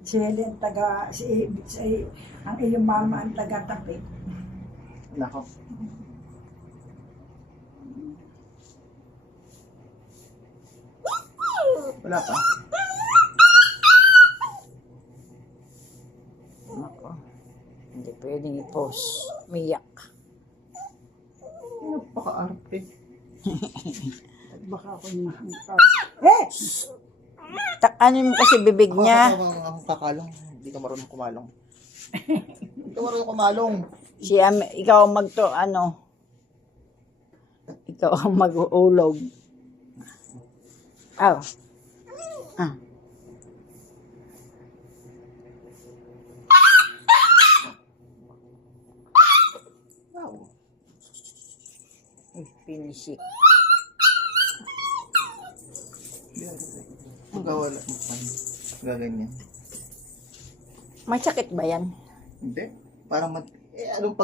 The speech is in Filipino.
Si Helen ang iyong mama ang taga-Tapik. Nako. Wala pa. Nako. Hindi pwedeng i-post. Miyak. Napaka-arte. Baka ako mahangkap. Ano mo kasi bibig niya? Ako kakalong. Hindi ka marunong kumalong. Hindi ka marunong kumalong. Ikaw ang ikaw ang mag-uulog. Aw. Ah. Wow. Pinisik. Magkawala. Gaganyan. May sakit ba yan? Hindi. Parang anong